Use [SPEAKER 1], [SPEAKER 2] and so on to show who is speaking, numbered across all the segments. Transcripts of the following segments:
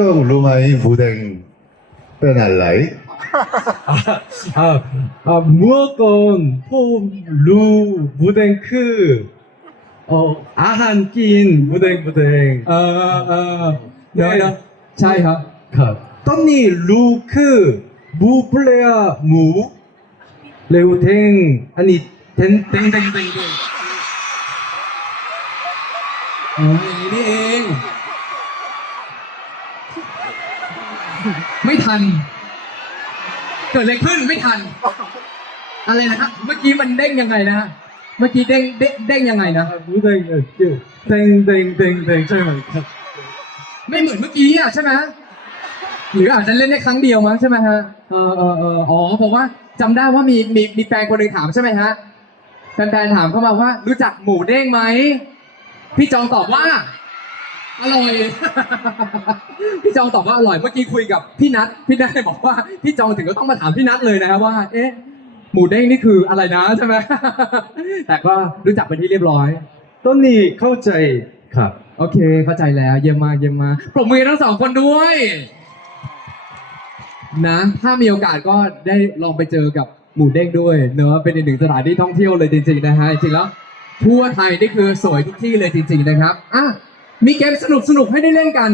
[SPEAKER 1] 적 로마인 보댕 빼날라이
[SPEAKER 2] 아, 아, 무엇건 폼, 루, 무댕 크, 어, 아 한, 낀, 무 댕, 무 댕.
[SPEAKER 3] 아, 아, 네, 자, 야,
[SPEAKER 2] 가. 떤 니, 루 크, 무, 플레 야, 무, 레 오, 댕, 아 니, 댕, 댕, 댕, 댕, 댕.
[SPEAKER 3] 아, 이 리, ไม่ทัน เกิดอะไรขึ้นไม่ทัน อะไรนะครับ เมื่อกี้มันเด้งยังไงนะฮะเมื่อกี้เด้งเด้งเด้งยังไงนะ
[SPEAKER 2] ได้เด้งเด้งเด้งเด้งเด้งใช่
[SPEAKER 3] ไหมครับไม่เหมือนเมื่อกี้อะใช่ไหมหรืออาจจะเล่นได้ครั้งเดียวมั้งใช่ไหมฮะเออเออเอออ๋อผมว่าจำได้ว่ามีมีมีแฟนคนหนึ่งถามใช่ไหมฮะแฟนๆถามเข้ามาว่า รู้จักหมูเด้งไหมพี่จองตอบว่า อร่อย พี่จองตอบว่าอร่อย เมื่อกี้คุยกับพี่นัท พี่นัทบอกว่าพี่จองถึงก็ต้องมาถามพี่นัทเลยนะครับว่า เอ๊ะ หมูเด้งนี่คืออะไรนะใช่ไหม แต่ก็รู้จักเป็นที่เรียบร้อย
[SPEAKER 2] ต้นนี้เข้าใจครับ
[SPEAKER 3] โอเค เข้าใจแล้ว เยี่ยมมาก เยี่ยมมาก ปรบมือทั้งสองคนด้วย นะ ถ้ามีโอกาสก็ได้ลองไปเจอกับหมูเด้งด้วย เนอะเป็นอีกหนึ่งสถานที่ท่องเที่ยวเลยจริงๆนะฮะ จริงๆแล้วทั่วไทยนี่คือสวยทุกที่เลยจริง ๆนะครับ อะ มีเกมสนุกๆให้ได้เล่นกัน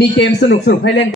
[SPEAKER 3] มีเกมสนุกๆให้เล่น